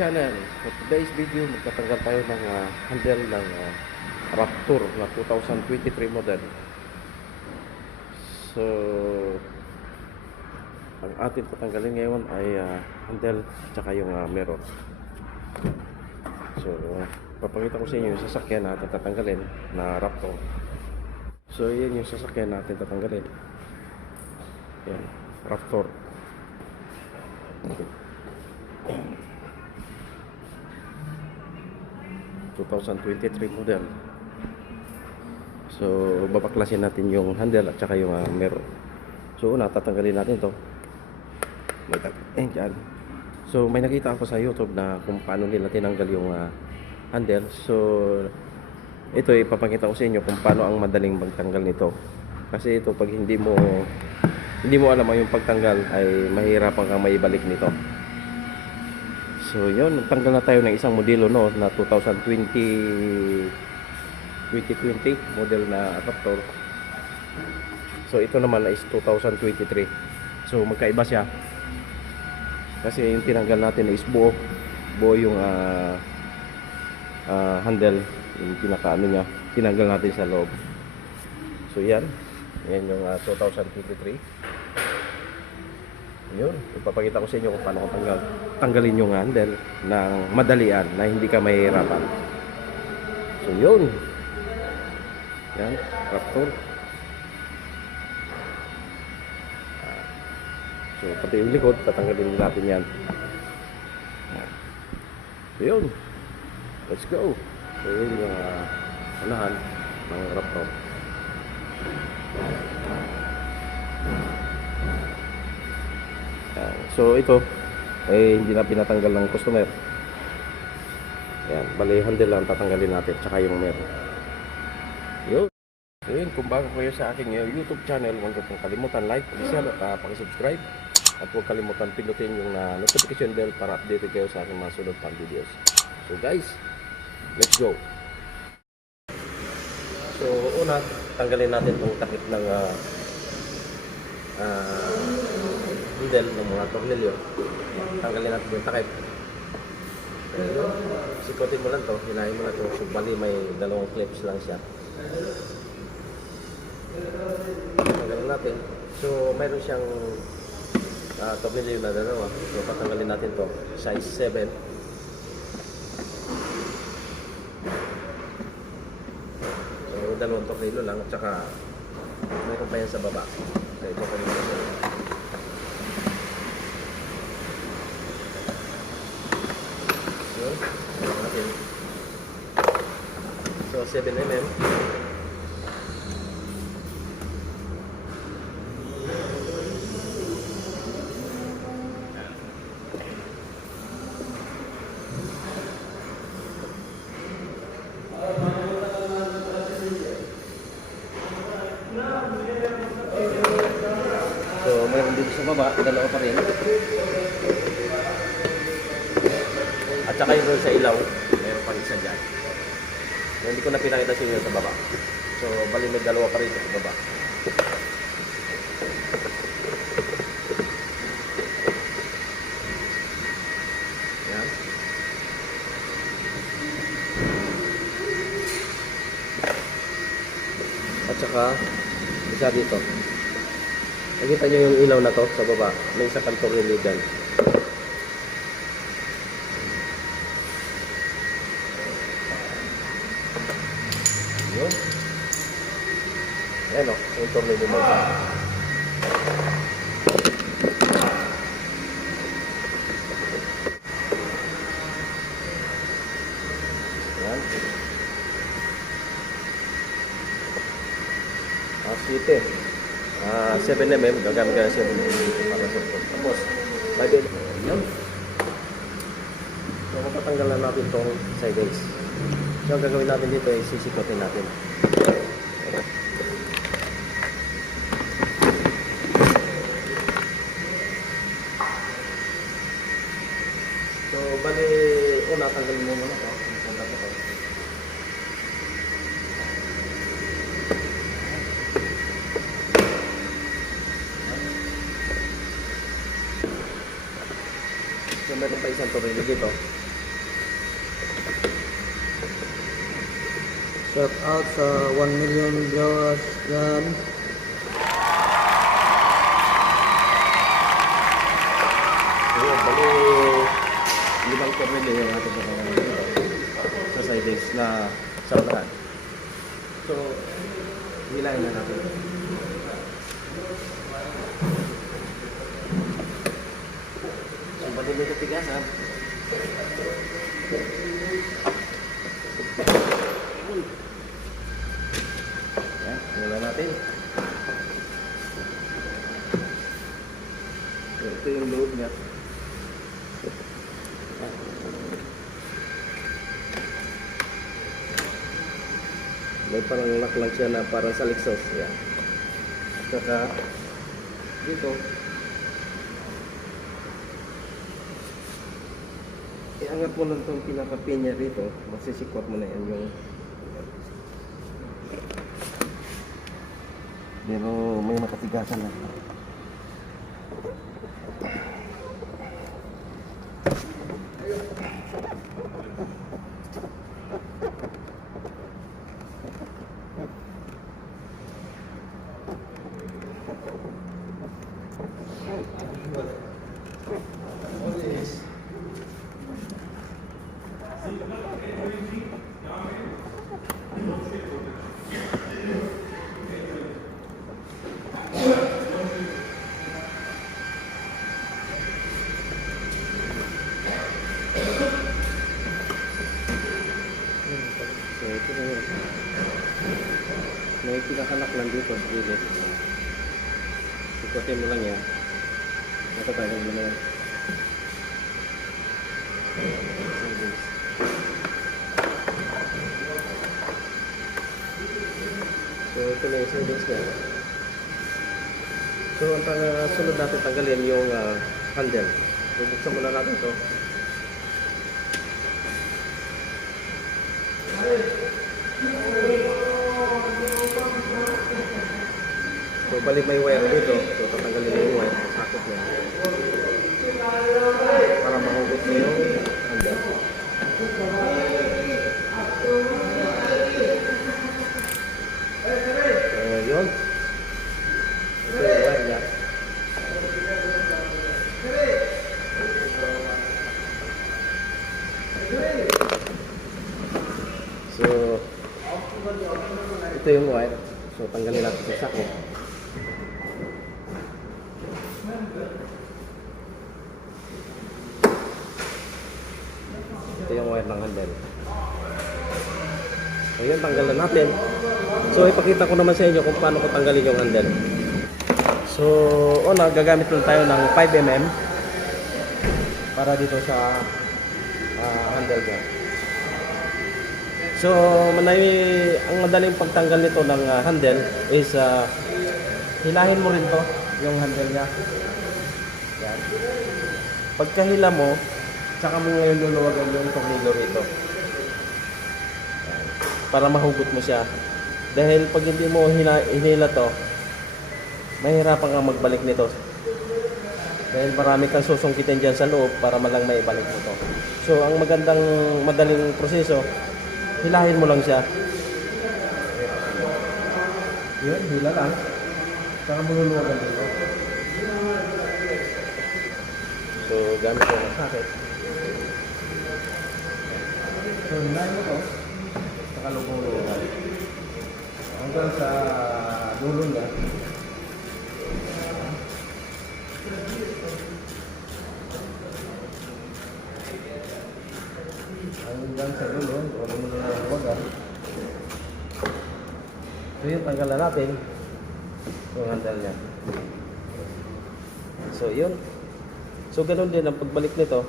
channel. For today's video, magtatanggal tayo ng handle ng Raptor na 2023 model. So, ang atin tatanggalin ngayon ay handle at saka yung mirror. So, papakita ko sa inyo yung sasakyan natin tatanggalin na Raptor. So, yan yung sasakyan natin tatanggalin. Yan, Raptor. 2023 model. So, babaklasin natin yung handle at saka yung mirror. So, una, tatanggalin natin ito. Dyan. So, may nakita ako sa YouTube na kung paano nila tinanggal yung handle. So, ito ipapakita ko sa inyo kung paano ang madaling magtanggal nito. Kasi ito, pag hindi mo alam yung pagtanggal, ay mahirapan kang maibalik nito. So yun, nagtanggal na tayo ng isang modelo na 2020 model na Raptor. So ito naman is 2023. So magkaiba siya. Kasi yung tinanggal natin is buo yung handle, yung pinakaano niya, tinanggal natin sa loob. So yan yung 2023. Yun, ipapakita ko sa inyo kung paano ko tanggalin yung handle ng madalian na hindi ka mahihirapan. So yun, yan, Raptor. So pati yung likod, tatanggalin natin yan. So yun, let's go. So yun yung unahan ng Raptor. So ito hindi na pinatanggal ng customer. Yan, bali handle lang tatanggalin natin, tsaka yung mirror. Yun. So yun, kung bago kayo sa aking YouTube channel, huwag niyo pong kalimutan like, share at pakisubscribe. At huwag kalimutan pindutin yung notification bell para updated kayo sa aking mga sunod pang videos. So guys, let's go. So una, tanggalin natin itong takip ng handle ng mga tornilyo. Tanggalin natin yung takip. Sikotin mo lang to, hinahin mo lang to. So, bali may dalawang clips lang siya. Tanggalin natin. So mayroon siyang tornilyo na dalawa. So patanggalin natin to, size 7. So dalawang tornilyo lang at saka mayroon pa yan sa baba. So ito pa rin. So 7mm. So mayroon dito sa baba, dalawa pa rin. At saka yung doon sa ilaw, mayroon pa rin isa dyan. Hindi ko na pinakita sa inyo sa baba. So bali may dalawa pa rin sa baba. Yan. At saka isa dito. Nakita nyo yung ilaw na to sa baba. May isa kang tornilyo dyan. Yun. Ayan o, yung tornilyo mo dyan. Ayan. City. 7mm, gagamit ka na 7mm para sa ito. Tapos, lagi, yun. So, matatanggal na natin itong sideways. So, ang gagawin natin dito ay sisikotin natin. So, bali, una, tanggalin mo muna ito. So meron pa isang tornilyo dito. Shout out sa 1 million viewers yan. Ayun, bali, limang tornilyo yung ating pagkakas dito sa sides na sa unahan. So, hilahin na natin. So, bali may katigasan. Yan, hila natin. So, ito yung loob niya. May parang lock lang siya na parang sa Lexus. Yan. At saka dito iangat mo lang itong pinaka-pinya rito. Masisikwat mo na yan yung pero may makatigasan lang. So ito na yun. May pinakanak lang dito sa gilid. Ikutin mo lang yan. Matatanggal mo na yan. So ito na yung savings niya. So ang sunod natin tanggalin yung handle. So buksan muna natin ito. So balik may wire dito. So tatanggalin yung wire. Sakot niya. Para mahugot niyo yung handle. So yun. Ito yung wire niya. So ito yung wire. So tanggalin natin sa sako. Ito yung wire ng handle. So yun, tanggalan natin. So ipakita ko naman sa inyo kung paano ko tanggalin yung handle. So una, gagamit lang tayo ng 5mm para dito sa handle niya. So ang madaling pagtanggal nito ng handle is hilahin mo rin to, yung handle niya. Yan. Pagkahila mo, tsaka mo ngayon luluwagan yung tornilyo rito. Yan. Para mahugot mo siya. Dahil pag hindi mo hinila to, mahirapan kang magbalik nito. Dahil marami kang susungkitin dyan sa loob para malang maibalik mo to. So ang madaling proseso, hilahin mo lang siya. Yun, hila lang. Saka mo luluwagan dito. So, gamit ko ng socket. So, hilahin mo to. Saka luluwagan. Hanggang sa dulo niya. Hanggang sa dulo, wala mo na luluwagan. So yun, tanggalan natin yung handle niya. So yun. So ganun din ang pagbalik nito.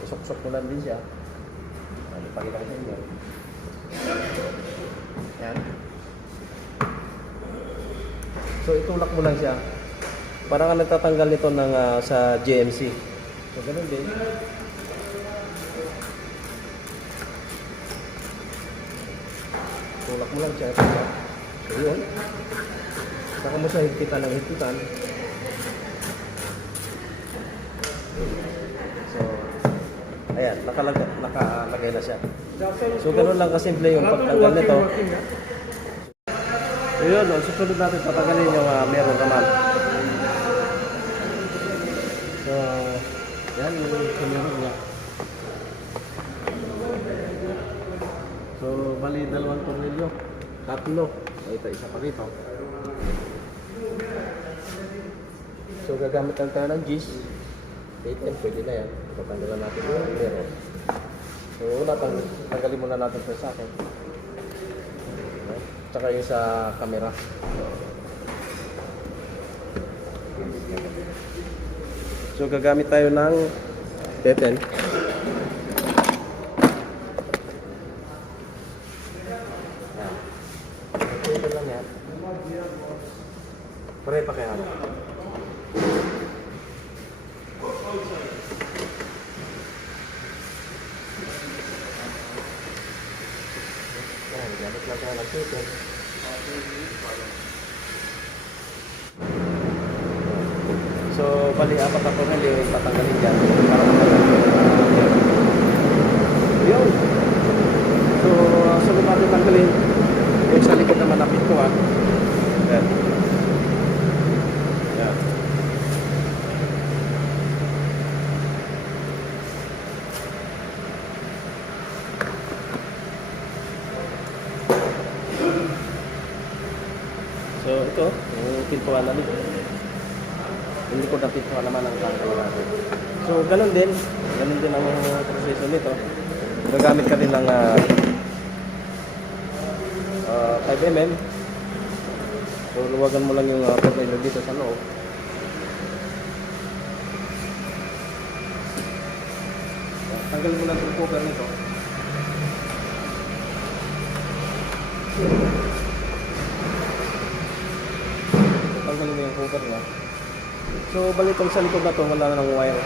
Isok-sok mo lang din siya. Ipakita ko sa inyo. Yan. So itulak mo lang siya. Parang ang nagtatanggal nito ng sa GMC. So ganun din. Tulak mo lang siya. So yun. Saka mo siya higpitan ng higpitan. So, ayan, nakalagay na siya. So ganun lang kasimple yung pagtanggal nito. So yun, ang susunod natin tatanggalin yung meron naman. So, yan yung meron niya. So, bali dalawang tornilyo. Tatlo. So, ito, isa pa rito. So, gagamit lang tayo ng gis. Date yan, pwede na yan. Tatanggalan natin yung meron. So, una, tanggalin muna natin ito sa akin. Tsaka yung sa camera. So, gagamit tayo ng teten. Yan. Ito lang yan. Pare pa kaya. Yan, gamit lang tayo ng teten. So, bali apat na tornilyo yung tatanggalin dyan para matanggalin. Yun. So, sunod natin tanggalin yung sa likod naman na pintuan. Yan. Yan. So, ito, yung pintuan namin. Hindi ko napituhan naman ang tanggal natin. So, ganun din ang proseso nito. Gagamit ka din ng 5mm. So, luwagan mo lang yung tornilyo dito sa loob. Tanggalin mo lang yung cover nito. Tanggalin mo yung cover niya. So, balitong sa likod na to, wala na ng wire.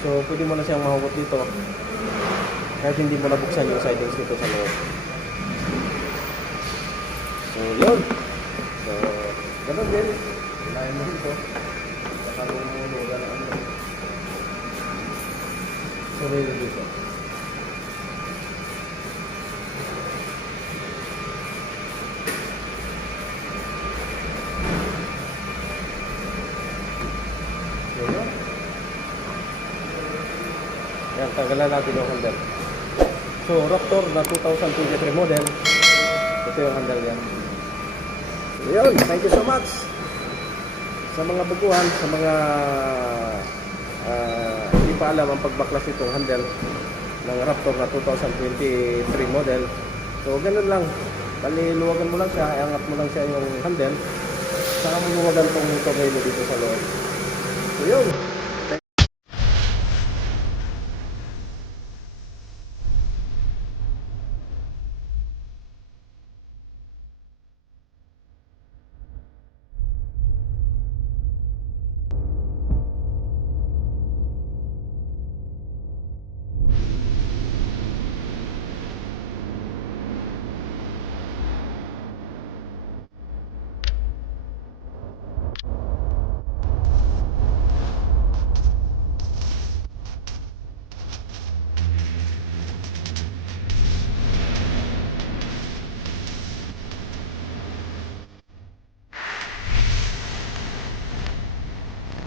So, pwede mo na siyang mahugot dito. Kahit hindi mo nabuksan yung sidings dito sa loob. So, yun. So, ganun din. Hilahin mo dito. Saka mo na ano. So, really dito. Yan, tanggalan natin yung handle. So, Raptor na 2023 model. Ito yung handle yan. So, yun, thank you so much. Sa mga baguhan, sa mga hindi pa alam ang pagbaklas itong handle ng Raptor na 2023 model. So, ganun lang. Luwagan mo lang siya, iangat mo lang siya yung handle. Saka mo luwagan itong tornilyo dito sa loob. So, yun.